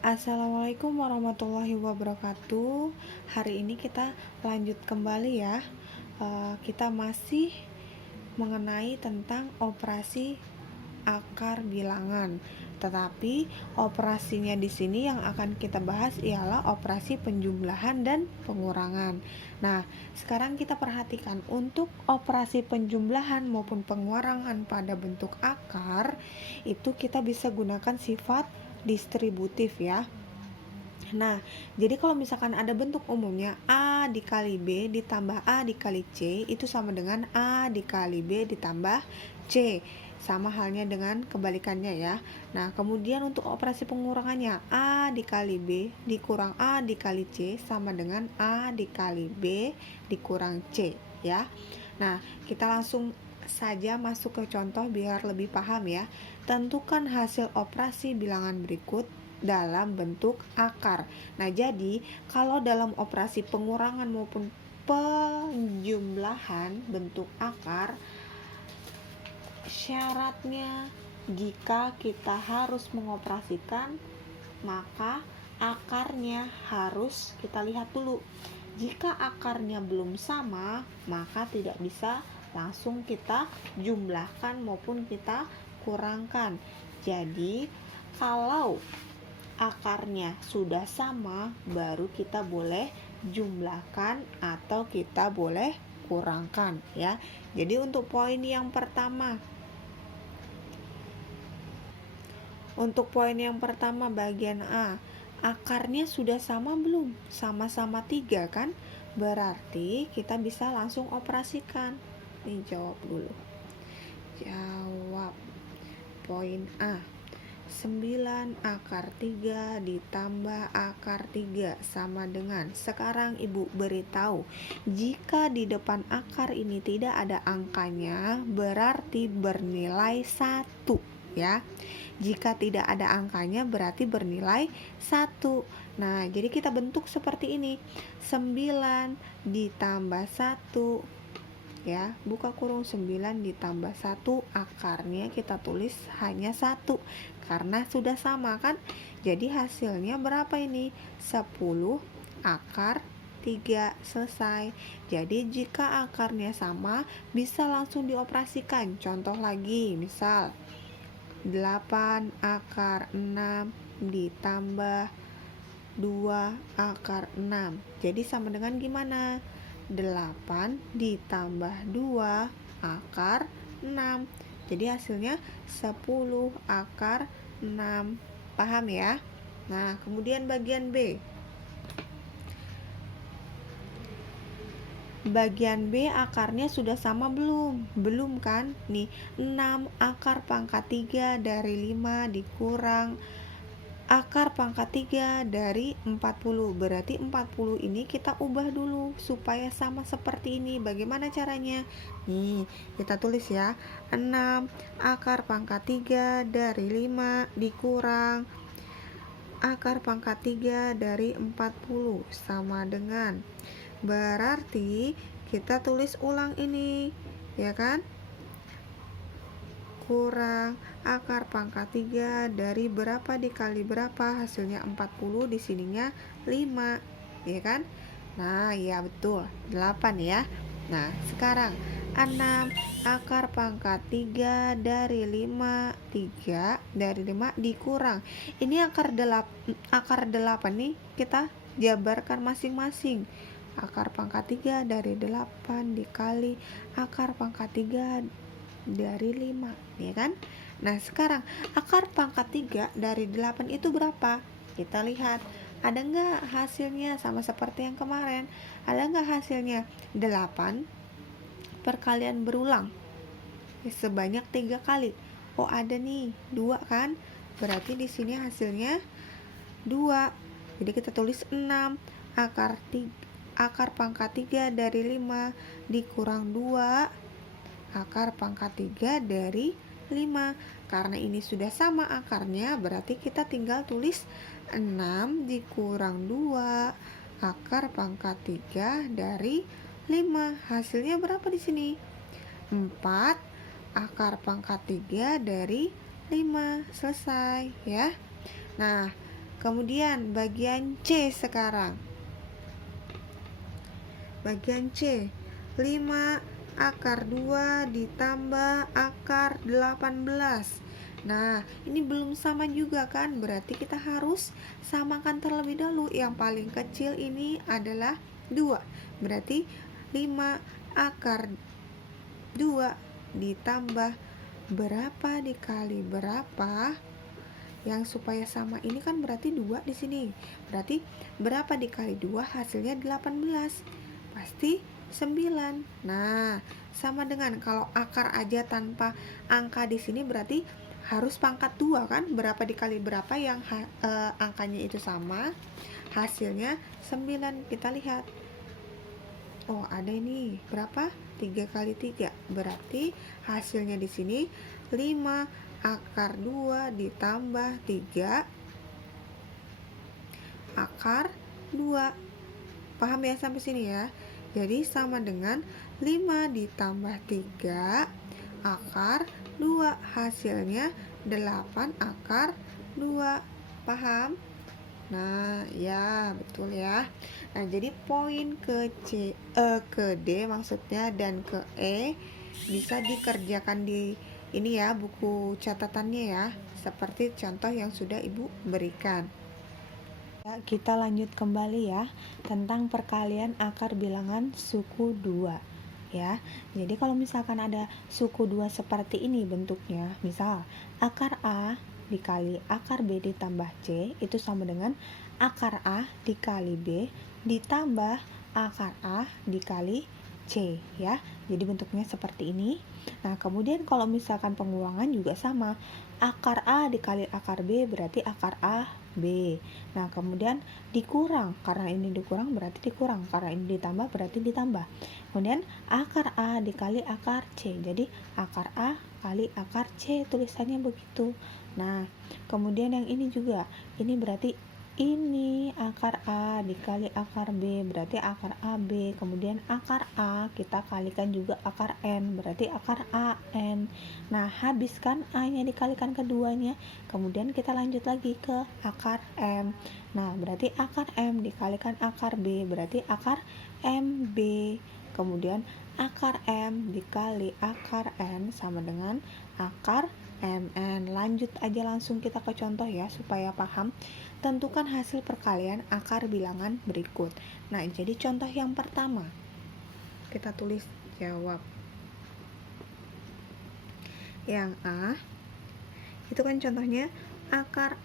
Assalamualaikum warahmatullahi wabarakatuh. Hari ini kita lanjut kembali ya. Kita masih mengenai tentang operasi akar bilangan. Tetapi operasinya di sini yang akan kita bahas ialah operasi penjumlahan dan pengurangan. Nah, sekarang kita perhatikan untuk operasi penjumlahan maupun pengurangan pada bentuk akar itu kita bisa gunakan sifat distributif ya. Nah, jadi kalau misalkan ada bentuk umumnya A dikali B ditambah A dikali C itu sama dengan A dikali B ditambah C. Sama halnya dengan kebalikannya ya. Nah, kemudian untuk operasi pengurangannya A dikali B dikurang A dikali C sama dengan A dikali B dikurang C ya. Nah, kita langsung saja masuk ke contoh biar lebih paham ya. Tentukan hasil operasi bilangan berikut dalam bentuk akar. Nah, jadi kalau dalam operasi pengurangan maupun penjumlahan bentuk akar, syaratnya jika kita harus mengoperasikan, maka akarnya harus kita lihat dulu. Jika akarnya belum sama, maka tidak bisa langsung kita jumlahkan maupun kita kurangkan. Jadi, kalau akarnya sudah sama, baru kita boleh jumlahkan atau kita boleh kurangkan ya. Jadi untuk poin yang pertama, bagian A, akarnya sudah sama belum? Sama-sama 3 kan? Berarti kita bisa langsung operasikan. Nih jawab dulu. Jawab poin A. 9 akar 3 ditambah akar 3 sama dengan, sekarang ibu beritahu, jika di depan akar ini tidak ada angkanya berarti bernilai 1 ya. Jika tidak ada angkanya berarti bernilai 1. Nah, jadi kita bentuk seperti ini. 9 ditambah 1 ya, buka kurung, 9 ditambah 1, akarnya kita tulis hanya 1 karena sudah sama kan. Jadi hasilnya berapa ini? 10 akar 3, selesai. Jadi jika akarnya sama bisa langsung dioperasikan. Contoh lagi, misal 8 akar 6 ditambah 2 akar 6. Jadi sama dengan gimana? 8 ditambah 2 akar 6. Jadi hasilnya 10 akar 6. Paham ya? Nah, kemudian bagian B. Bagian B akarnya sudah sama belum? Belum kan? Nih, 6 akar pangkat 3 dari 5 dikurang akar pangkat 3 dari 40. Berarti 40 ini kita ubah dulu supaya sama seperti ini. Bagaimana caranya? Nih, kita tulis ya. 6 akar pangkat 3 dari 5 dikurang akar pangkat 3 dari 40 sama dengan. Berarti kita tulis ulang ini, ya kan? Kurang akar pangkat 3 dari berapa dikali berapa, hasilnya 40, di sininya 5 ya kan. Nah ya betul 8 ya. Nah sekarang 6 akar pangkat 3 dari 5, 3 dari 5 dikurang, ini akar 8 nih kita jabarkan masing-masing. Akar pangkat 3 dari 8 dikali akar pangkat 3 dari 5 ya kan. Nah sekarang akar pangkat 3 dari 8 itu berapa? Kita lihat, ada nggak hasilnya sama seperti yang kemarin? Ada nggak hasilnya? 8 perkalian berulang sebanyak 3 kali. Oh ada nih, 2 kan? Berarti di sini hasilnya 2. Jadi kita tulis 6 akar pangkat 3 dari 5 dikurang 2 akar pangkat 3 dari 5. Karena ini sudah sama akarnya, berarti kita tinggal tulis 6 dikurang 2 akar pangkat 3 dari 5. Hasilnya berapa di sini? 4 akar pangkat 3 dari 5. Selesai ya. Nah, Kemudian bagian C sekarang. Bagian C, 5 akar 2 ditambah akar 18. Nah, ini belum sama juga kan? Berarti kita harus samakan terlebih dahulu. Yang paling kecil ini adalah 2. Berarti 5 akar 2 ditambah berapa dikali berapa? Yang supaya sama ini kan berarti 2 di sini. Berarti berapa dikali 2 hasilnya 18. Pasti 9. Nah, sama dengan kalau akar aja tanpa angka di sini berarti harus pangkat 2 kan? Berapa dikali berapa yang angkanya itu sama, hasilnya 9. Kita lihat. Oh, ada ini. Berapa? 3 kali 3. Berarti hasilnya di sini 5 akar 2 ditambah 3 akar 2. Paham ya sampai sini ya? Jadi sama dengan 5 ditambah 3 akar 2. Hasilnya 8 akar 2. Paham? Nah, ya betul ya. Nah, jadi poin ke D maksudnya dan ke E bisa dikerjakan di ini ya, buku catatannya ya, seperti contoh yang sudah Ibu berikan. Ya, kita lanjut kembali ya tentang perkalian akar bilangan suku 2 ya. Jadi kalau misalkan ada suku 2 seperti ini bentuknya, misal akar A dikali akar B ditambah C itu sama dengan akar A dikali B ditambah akar A dikali C ya. Jadi bentuknya seperti ini. Nah, kemudian kalau misalkan pengulangan juga sama. Akar A dikali akar B berarti akar A B. Nah, kemudian dikurang, karena ini dikurang berarti dikurang, karena ini ditambah berarti ditambah. Kemudian akar A dikali akar C, jadi akar A kali akar C, tulisannya begitu. Nah, kemudian yang ini juga, ini berarti ini akar A dikali akar B berarti akar AB. Kemudian akar A kita kalikan juga akar N berarti akar AN. Nah, habis kan A nya dikalikan keduanya. Kemudian kita lanjut lagi ke akar M. Nah, berarti akar M dikalikan akar B berarti akar MB. Kemudian akar M dikali akar N sama dengan akar MN. Lanjut aja langsung kita ke contoh ya supaya paham. Tentukan hasil perkalian akar bilangan berikut. Nah, jadi contoh yang pertama kita tulis jawab. Yang A itu kan contohnya akar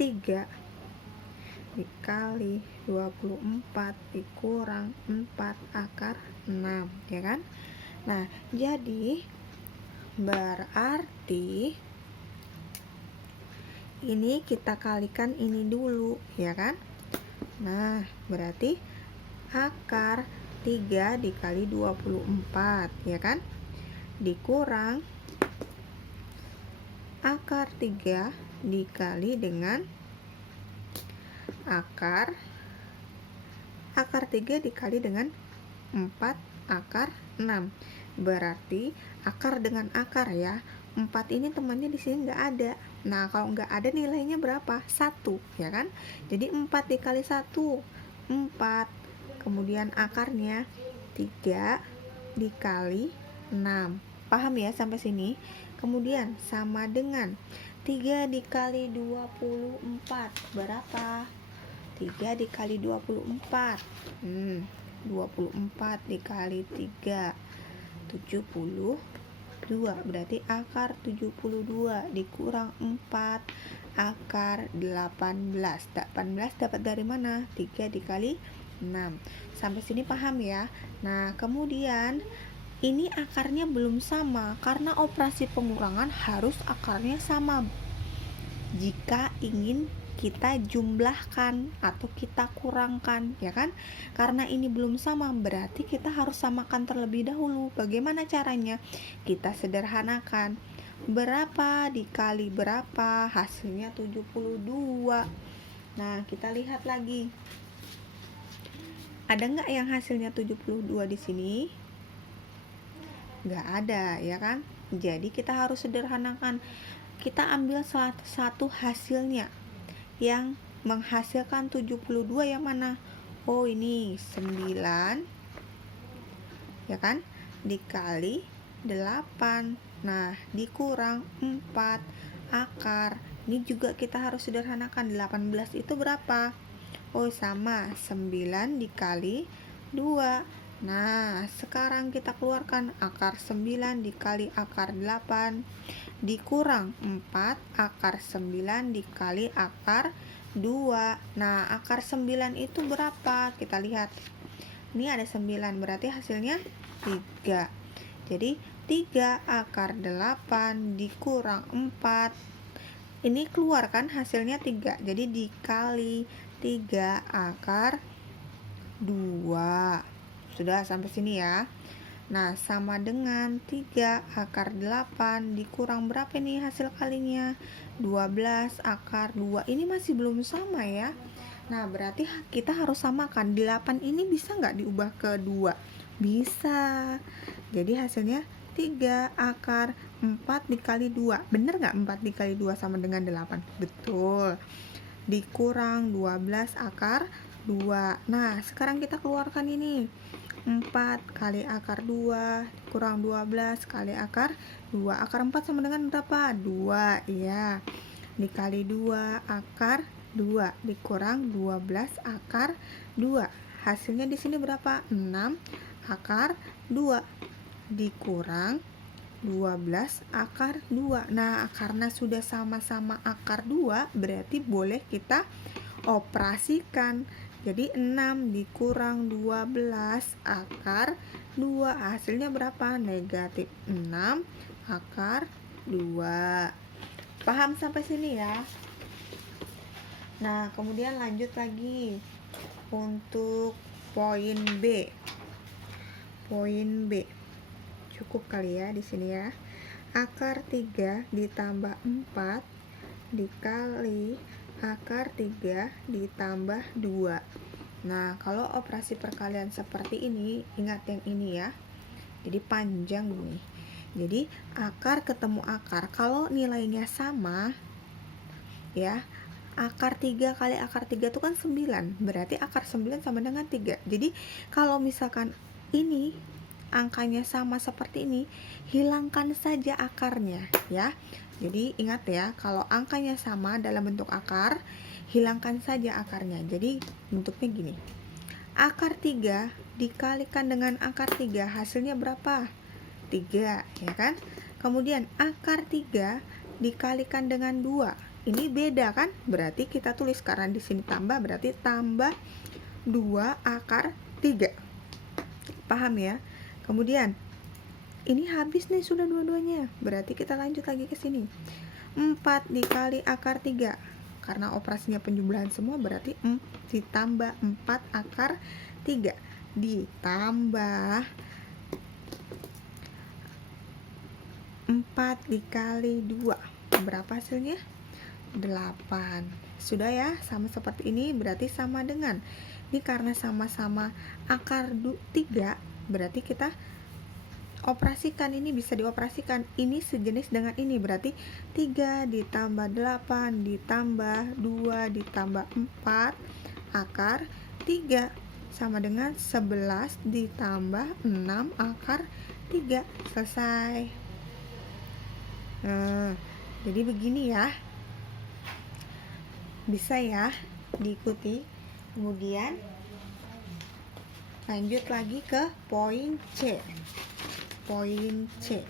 3 dikali 24 dikurang 4 akar 6 ya kan. Nah, jadi berarti ini kita kalikan ini dulu ya kan. Nah, berarti akar 3 dikali 24 ya kan, dikurang akar 3 dikali dengan akar 3 dikali dengan 4 akar 6. Berarti akar dengan akar ya. 4 ini temannya di sini nggak ada. Nah, kalau nggak ada nilainya berapa? 1 ya kan. Jadi 4 dikali 1 4. Kemudian akarnya 3 dikali 6. Paham ya sampai sini? Kemudian sama dengan 3 dikali 24 berapa? 3 dikali 24 24 dikali 3 72. Berarti akar 72 dikurang 4 akar 18. 18 dapat dari mana? 3 dikali 6. Sampai sini paham ya? Nah, kemudian ini akarnya belum sama karena operasi pengurangan harus akarnya sama jika ingin kita jumlahkan atau kita kurangkan ya kan. Karena ini belum sama berarti kita harus samakan terlebih dahulu. Bagaimana caranya? Kita sederhanakan. Berapa dikali berapa? Hasilnya 72. Nah, kita lihat lagi. Ada nggak yang hasilnya 72 di sini? Nggak ada ya kan. Jadi kita harus sederhanakan. Kita ambil salah satu hasilnya yang menghasilkan 72 yang mana? Oh, ini 9 ya kan, dikali 8. Nah, dikurang 4 akar. Ini juga kita harus sederhanakan. 18 itu berapa? Oh, sama 9 dikali 2. Nah, sekarang kita keluarkan akar 9 dikali akar 8 dikurang 4 akar 9 dikali akar 2. Nah, akar 9 itu berapa? Kita lihat. Ini ada 9, berarti hasilnya 3. Jadi 3 akar 8 dikurang 4. Ini keluar kan hasilnya 3. Jadi dikali 3 akar 2. Sudah sampai sini ya. Nah, sama dengan 3 akar 8 dikurang berapa nih hasil kalinya? 12 akar 2. Ini masih belum sama ya. Nah, berarti kita harus samakan. 8 ini bisa nggak diubah ke 2? Bisa. Jadi hasilnya 3 akar 4 dikali 2. Bener nggak 4 dikali 2 sama dengan 8? Betul. Dikurang 12 akar 2. Nah, sekarang kita keluarkan ini. 4 kali akar 2 kurang 12 kali akar 2. Akar 4 sama dengan berapa? 2, iya. Dikali 2 akar 2 dikurang 12 akar 2. Hasilnya di sini berapa? 6 akar 2 dikurang 12 akar 2. Nah, karena sudah sama-sama akar 2, berarti boleh kita operasikan. Jadi 6 dikurang 12 akar 2. Hasilnya berapa? Negatif 6 akar 2. Paham sampai sini ya? Nah, kemudian lanjut lagi untuk poin B. Poin B. Cukup kali ya di sini ya. Akar 3 ditambah 4 dikali akar 3 ditambah 2. Nah, kalau operasi perkalian seperti ini, ingat yang ini ya. Jadi panjang nih. Jadi akar ketemu akar. Kalau nilainya sama ya, akar 3 kali akar 3 itu kan 9. Berarti akar 9 sama dengan 3. Jadi kalau misalkan ini angkanya sama seperti ini, hilangkan saja akarnya ya. Jadi ingat ya, kalau angkanya sama dalam bentuk akar, hilangkan saja akarnya. Jadi bentuknya gini. Akar 3 dikalikan dengan akar 3, hasilnya berapa? 3, ya kan? Kemudian akar 3 dikalikan dengan 2. Ini beda kan? Berarti kita tulis karena di sini tambah, berarti tambah 2 akar 3. Paham ya? Kemudian ini habis nih sudah dua-duanya. Berarti kita lanjut lagi ke sini. 4 dikali akar 3. Karena operasinya penjumlahan semua, berarti ditambah 4 akar 3 ditambah 4 dikali 2. Berapa hasilnya? 8. Sudah ya, sama seperti ini, berarti sama dengan. Ini karena sama-sama akar 3, berarti kita operasikan, ini bisa dioperasikan. Ini sejenis dengan ini, berarti 3 ditambah 8 ditambah 2 ditambah 4 akar 3 sama dengan 11 ditambah 6 akar 3. Selesai. Jadi begini ya. Bisa ya diikuti. Kemudian lanjut lagi ke poin C. Poin C.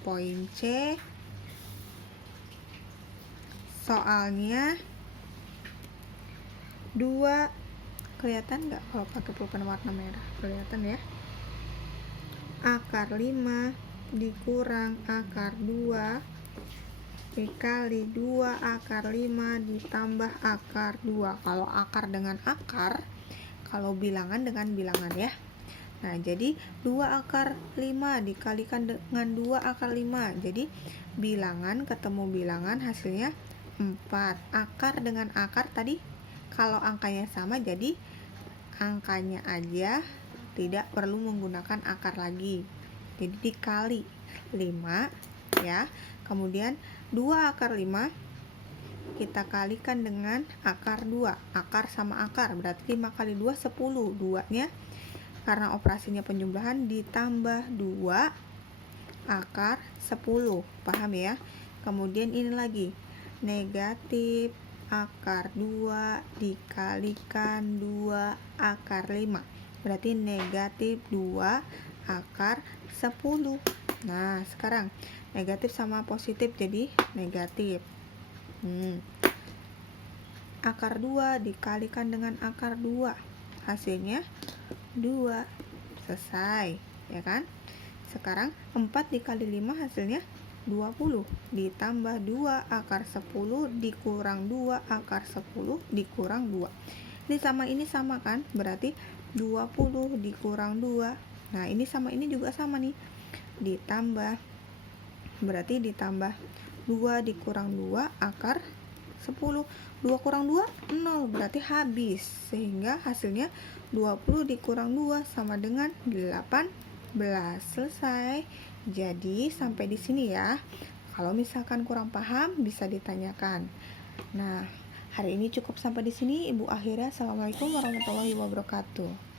Poin C. Soalnya 2, kelihatan nggak kalau pakai pulpen warna merah? Kelihatan ya. Akar 5 dikurang akar 2 dikali 2 akar 5 ditambah akar 2. Kalau akar dengan akar, kalau bilangan dengan bilangan ya. Nah, jadi 2 akar 5 dikalikan dengan 2 akar 5. Jadi bilangan ketemu bilangan, hasilnya 4. Akar dengan akar tadi kalau angkanya sama, jadi angkanya aja, tidak perlu menggunakan akar lagi. Jadi dikali 5 ya. Kemudian 2 akar 5 kita kalikan dengan akar 2. Akar sama akar berarti 5 kali 2 10. 2-nya karena operasinya penjumlahan ditambah 2 akar 10. Paham ya? Kemudian ini lagi. Negatif akar 2 dikalikan 2 akar 5. Berarti negatif 2 akar 10. Nah, sekarang negatif sama positif jadi negatif. Akar 2 dikalikan dengan akar 2. Hasilnya 2. Selesai, ya kan? Sekarang 4 dikali 5 hasilnya 20. Ditambah 2 akar 10 dikurang 2 akar 10 dikurang 2. Ini sama kan? Berarti 20 dikurang 2. Nah, ini sama ini juga sama nih. Ditambah. Berarti ditambah 2 dikurang 2 akar 10. 2 kurang 2, 0. Berarti habis. Sehingga hasilnya 20 dikurang 2 sama dengan 18. Selesai. Jadi sampai di sini ya. Kalau misalkan kurang paham bisa ditanyakan. Nah, hari ini cukup sampai di sini. Ibu akhirnya. Assalamualaikum warahmatullahi wabarakatuh.